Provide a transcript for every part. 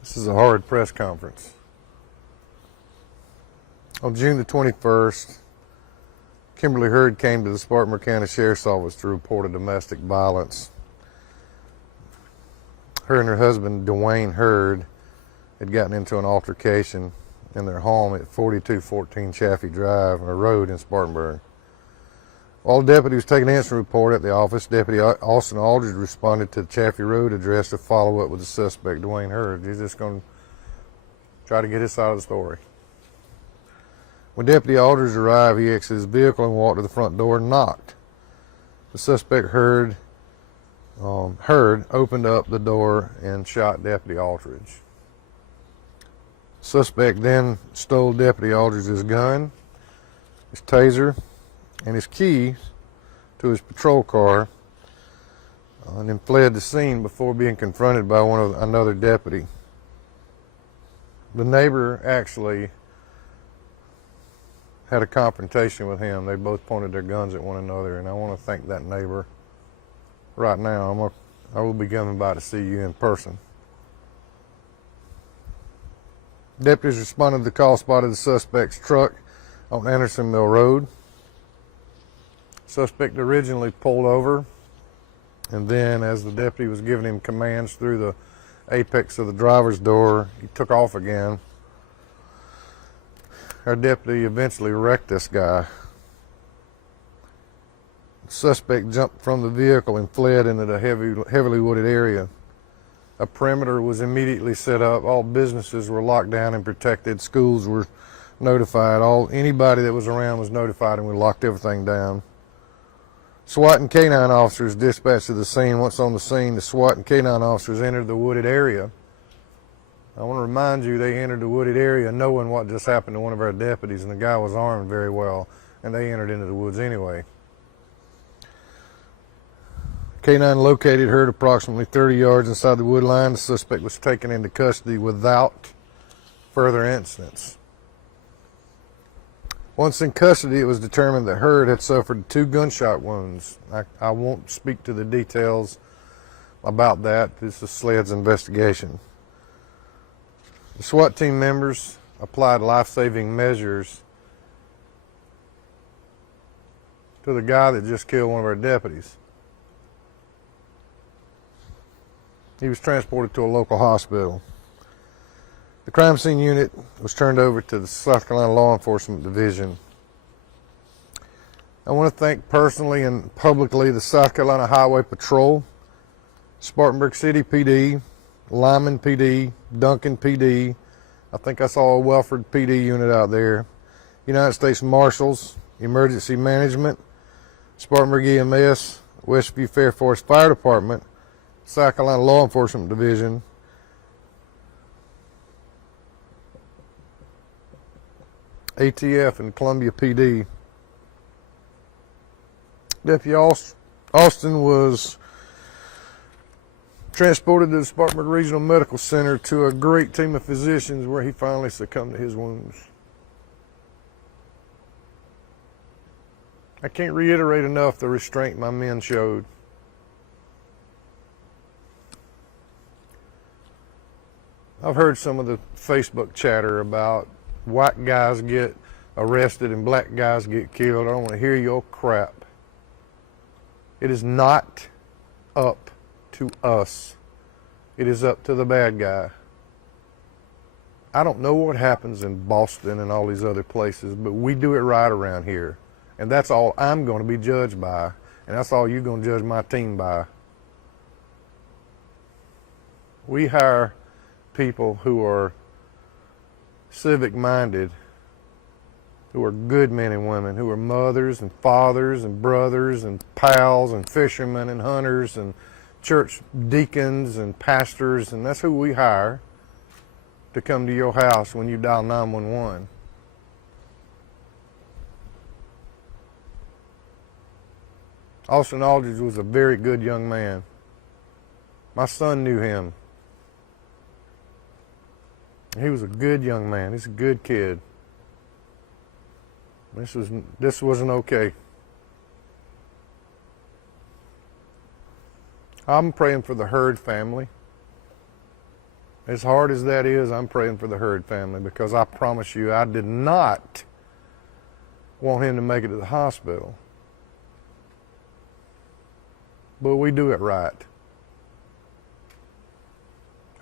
This is a hard press conference. On June the 21st, Kimberly Hurd came to the Spartanburg County Sheriff's Office to report a domestic violence. Her and her husband, Dwayne Hurd, had gotten into an altercation in their home at 4214 Chaffee Drive, a road in Spartanburg. While the deputy was taking an incident report at the office, Deputy Austin Aldridge responded to the Chaffee Road address to follow up with the suspect, Dwayne Hurd. He's just going to try to get his side of the story. When Deputy Aldridge arrived, he exited his vehicle and walked to the front door and knocked. The suspect Hurd opened up the door and shot Deputy Aldridge. The suspect then stole Deputy Aldridge's gun, his taser, and his keys to his patrol car, and then fled the scene before being confronted by another deputy. The neighbor actually had a confrontation with him. They both pointed their guns at one another, and I want to thank that neighbor. Right now, I will be coming by to see you in person. Deputies responded to the call, spotted the suspect's truck on Anderson Mill Road. Suspect originally pulled over, and then as the deputy was giving him commands through the apex of the driver's door, he took off again. Our deputy eventually wrecked this guy. The suspect jumped from the vehicle and fled into the heavily wooded area. A perimeter was immediately set up. All businesses were locked down and protected. Schools were notified. Anybody that was around was notified, and we locked everything down. SWAT and K-9 officers dispatched to the scene. Once on the scene, the SWAT and K-9 officers entered the wooded area. I want to remind you, they entered the wooded area knowing what just happened to one of our deputies, and the guy was armed very well, and they entered into the woods anyway. K-9 located Hurd approximately 30 yards inside the wood line. The suspect was taken into custody without further incidents. Once in custody, it was determined that Hurd had suffered 2 gunshot wounds. I won't speak to the details about that. This is SLED's investigation. The SWAT team members applied life-saving measures to the guy that just killed one of our deputies. He was transported to a local hospital. The crime scene unit was turned over to the South Carolina Law Enforcement Division. I want to thank personally and publicly the South Carolina Highway Patrol, Spartanburg City PD, Lyman PD, Duncan PD. I think I saw a Welford PD unit out there. United States Marshals, Emergency Management, Spartanburg EMS, Westview Fair Forest Fire Department, South Carolina Law Enforcement Division, ATF, and Columbia PD. Deputy Austin was transported to the Spartanburg Regional Medical Center to a great team of physicians where he finally succumbed to his wounds. I can't reiterate enough the restraint my men showed. I've heard some of the Facebook chatter about white guys get arrested and black guys get killed. I don't want to hear your crap. It is not up to us. It is up to the bad guy. I don't know what happens in Boston and all these other places, but we do it right around here. And that's all I'm going to be judged by. And that's all you're going to judge my team by. We hire people who are civic minded, who are good men and women, who are mothers and fathers and brothers and pals and fishermen and hunters and church deacons and pastors, and that's who we hire to come to your house when you dial 911. Austin Aldridge was a very good young man. My son knew him. He was a good young man. He's a good kid. This wasn't okay. I'm praying for the Hurd family. As hard as that is, I'm praying for the Hurd family, because I promise you, I did not want him to make it to the hospital. But we do it right.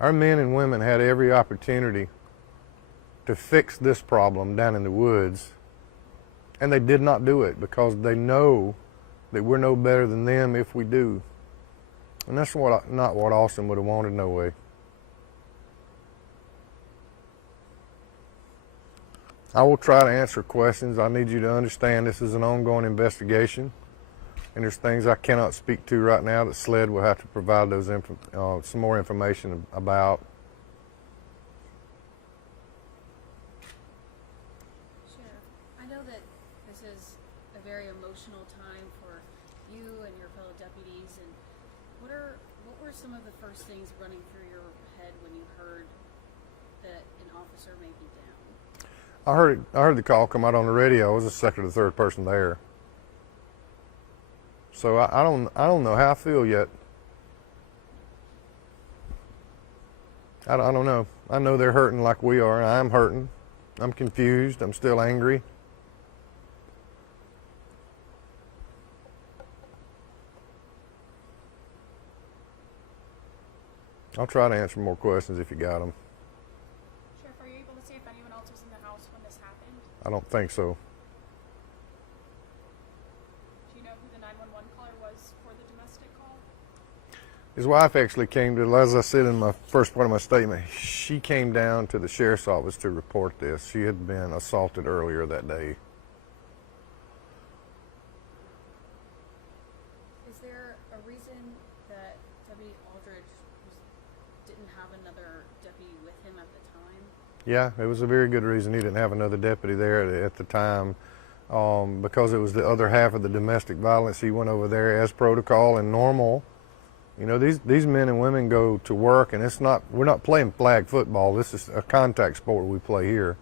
Our men and women had every opportunity to fix this problem down in the woods, and they did not do it because they know that we're no better than them if we do. And that's not what Austin would have wanted, no way. I will try to answer questions. I need you to understand this is an ongoing investigation, and there's things I cannot speak to right now that SLED will have to provide those some more information about. Sheriff, I know that this is a very emotional time for you and your fellow deputies, and what were some of the first things running through your head when you heard that an officer may be down? I heard the call come out on the radio. I was the second or third person there. So I don't know how I feel yet. I don't know. I know they're hurting like we are. I'm hurting. I'm confused. I'm still angry. I'll try to answer more questions if you got them. Sheriff, are you able to say if anyone else was in the house when this happened? I don't think so. Do you know who the 911 caller was for the domestic call? His wife actually came to, as I said in my first part of my statement, she came down to the sheriff's office to report this. She had been assaulted earlier that day. Is there a reason that Deputy Aldridge didn't have another deputy with him at the time? Yeah, it was a very good reason he didn't have another deputy there at the time, because it was the other half of the domestic violence. He went over there as protocol and normal. You know, these men and women go to work, and we're not playing flag football. This is a contact sport we play here.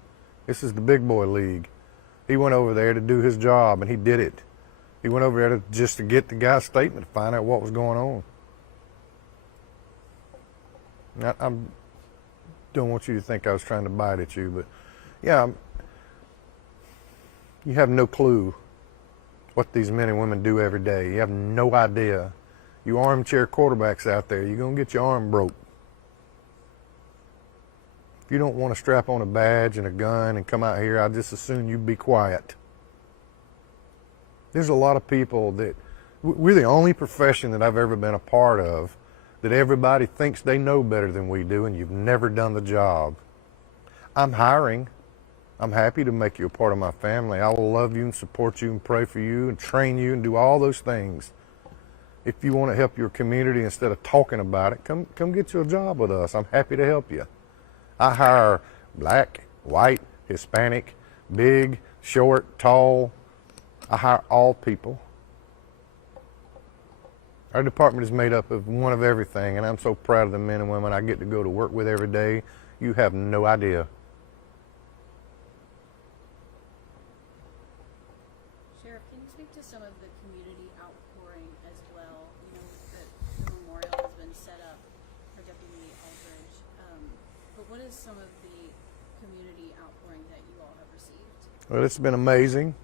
This is the big boy league. He went over there to do his job, and he did it. He went over there just to get the guy's statement, to find out what was going on. I don't want you to think I was trying to bite at you, but yeah, you have no clue what these men and women do every day. You have no idea. You armchair quarterbacks out there, you're going to get your arm broke. If you don't want to strap on a badge and a gun and come out here, I'd just as soon you be quiet. There's a lot of people that, we're the only profession that I've ever been a part of that everybody thinks they know better than we do, and you've never done the job. I'm hiring. I'm happy to make you a part of my family. I will love you and support you and pray for you and train you and do all those things. If you want to help your community instead of talking about it, come get you a job with us. I'm happy to help you. I hire black, white, Hispanic, big, short, tall. I hire all people. Our department is made up of one of everything, and I'm so proud of the men and women I get to go to work with every day. You have no idea. Sheriff, can you speak to some of the community outpouring as well? You know, the memorial has been set up for Deputy Aldridge, but what is some of the community outpouring that you all have received? Well, it's been amazing.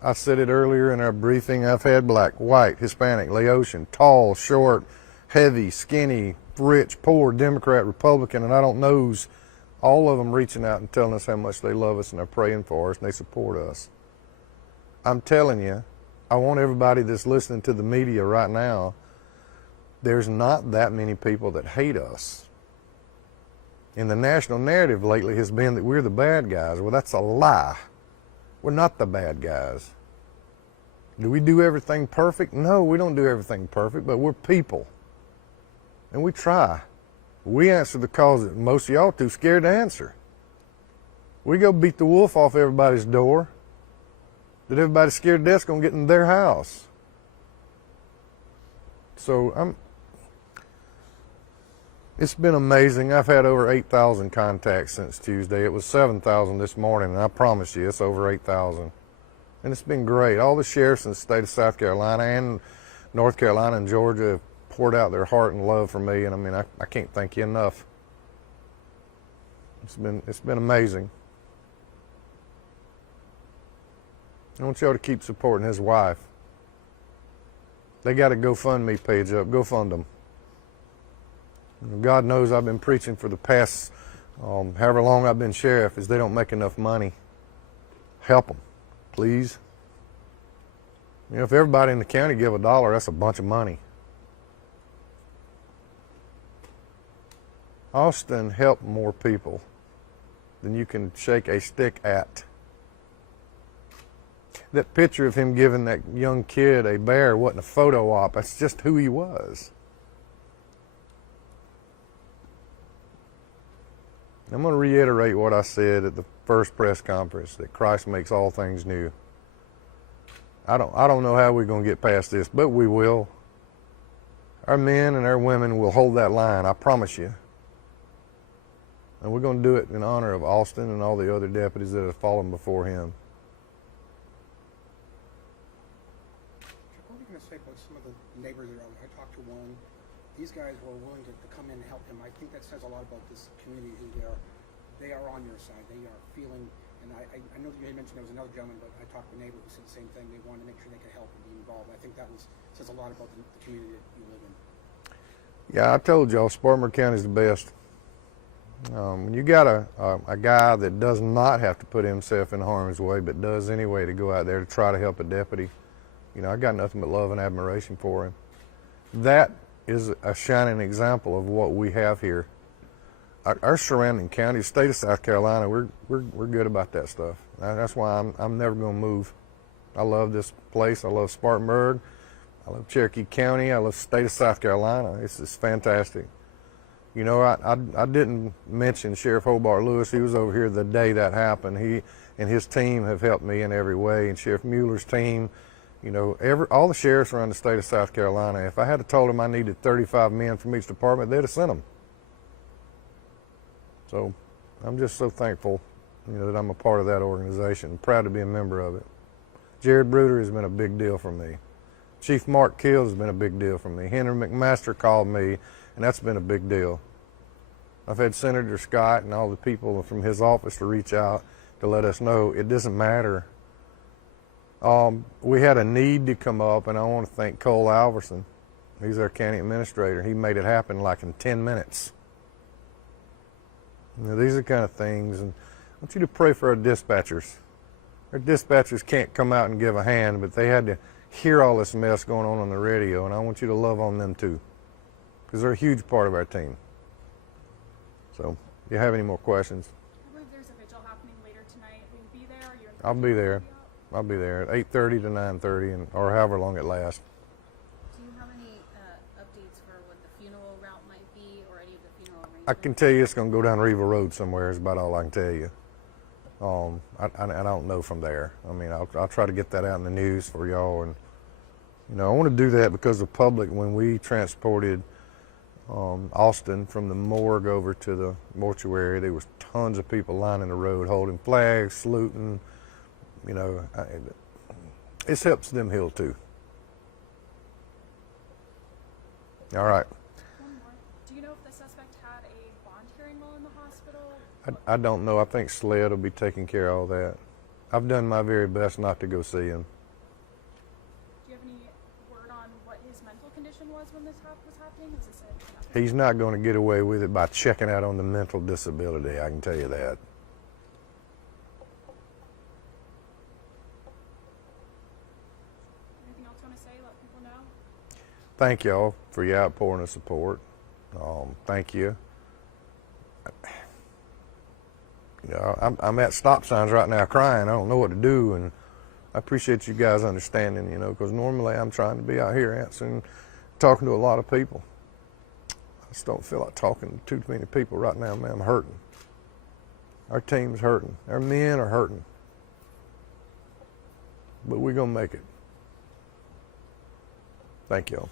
I said it earlier in our briefing. I've had black, white, Hispanic, Laotian, tall, short, heavy, skinny, rich, poor, Democrat, Republican, and I don't knows, all of them reaching out and telling us how much they love us and they're praying for us and they support us. I'm telling you, I want everybody that's listening to the media right now, there's not that many people that hate us. And the national narrative lately has been that we're the bad guys. Well, that's a lie. We're not the bad guys. Do we do everything perfect? No, we don't do everything perfect, but we're people. And we try. We answer the calls that most of y'all too scared to answer. We go beat the wolf off everybody's door that everybody's scared to death's going to get in their house. So it's been amazing. I've had over 8,000 contacts since Tuesday. It was 7,000 this morning, and I promise you it's over 8,000. And it's been great. All the sheriffs in the state of South Carolina and North Carolina and Georgia have poured out their heart and love for me, and I mean, I can't thank you enough. It's been amazing. I want y'all to keep supporting his wife. They got a GoFundMe page up. Go fund them. God knows I've been preaching for the past however long I've been sheriff is they don't make enough money. Help them, please. You know, if everybody in the county give $1, that's a bunch of money. Austin helped more people than you can shake a stick at. That picture of him giving that young kid a bear wasn't a photo op. That's just who he was. I'm going to reiterate what I said at the first press conference, that Christ makes all things new. I don't know how we're going to get past this, but we will. Our men and our women will hold that line, I promise you. And we're going to do it in honor of Austin and all the other deputies that have fallen before him. What are you going to say about some of the neighbors around? I talked to one. These guys were willing to come in and help him. I think that says a lot about this community, who they are on your side. They are feeling, and I know that you mentioned there was another gentleman, but I talked to a neighbor who said the same thing. They wanted to make sure they could help and be involved. I think that says a lot about the community that you live in. Yeah, I told y'all, Spartanburg County is the best. When you got a guy that does not have to put himself in harm's way, but does anyway to go out there to try to help a deputy, you know, I got nothing but love and admiration for him. That is a shining example of what we have here. Our surrounding counties, state of South Carolina, we're good about that stuff. That's why I'm never going to move. I love this place. I love Spartanburg. I love Cherokee County. I love the state of South Carolina. It's just fantastic. You know, I didn't mention Sheriff Hobart Lewis. He was over here the day that happened. He and his team have helped me in every way, and Sheriff Mueller's team. You know, all the sheriffs around the state of South Carolina, if I had told them I needed 35 men from each department, they'd have sent them. So I'm just so thankful, you know, that I'm a part of that organization. Proud to be a member of it. Jared Bruder has been a big deal for me. Chief Mark Kills has been a big deal for me. Henry McMaster called me, and that's been a big deal. I've had Senator Scott and all the people from his office to reach out to let us know it doesn't matter. We had a need to come up, and I want to thank Cole Alverson. He's our county administrator. He made it happen like in 10 minutes. You know, these are the kind of things, and I want you to pray for our dispatchers. Our dispatchers can't come out and give a hand, but they had to hear all this mess going on the radio, and I want you to love on them too, because they're a huge part of our team. So, if you have any more questions? I believe there's a vigil happening later tonight. Will you be there? Are you I'll be there. I'll be there at 8:30 to 9:30, or however long it lasts. Do you have any updates for what the funeral route might be, or any of the funeral arrangements? I can tell you it's going to go down Riva Road somewhere. Is about all I can tell you. I don't know from there. I mean, I'll try to get that out in the news for y'all, and you know, I want to do that because the public, when we transported Austin from the morgue over to the mortuary, there was tons of people lining the road, holding flags, saluting. You know, it helps them heal too. All right. One more. Do you know if the suspect had a bond hearing while in the hospital? I don't know. I think SLED will be taking care of all that. I've done my very best not to go see him. Do you have any word on what his mental condition was when this was happening? Was this He's not going to get away with it by checking out on the mental disability. I can tell you that. anything else you want to say? Let people know. Thank y'all for your outpouring of support. Thank you. You know, I'm at stop signs right now crying. I don't know what to do, and I appreciate you guys understanding, you know, because normally I'm trying to be out here answering, talking to a lot of people. I just don't feel like talking to too many people right now, man. I'm hurting. Our team's hurting. Our men are hurting. But we're going to make it. Thank y'all.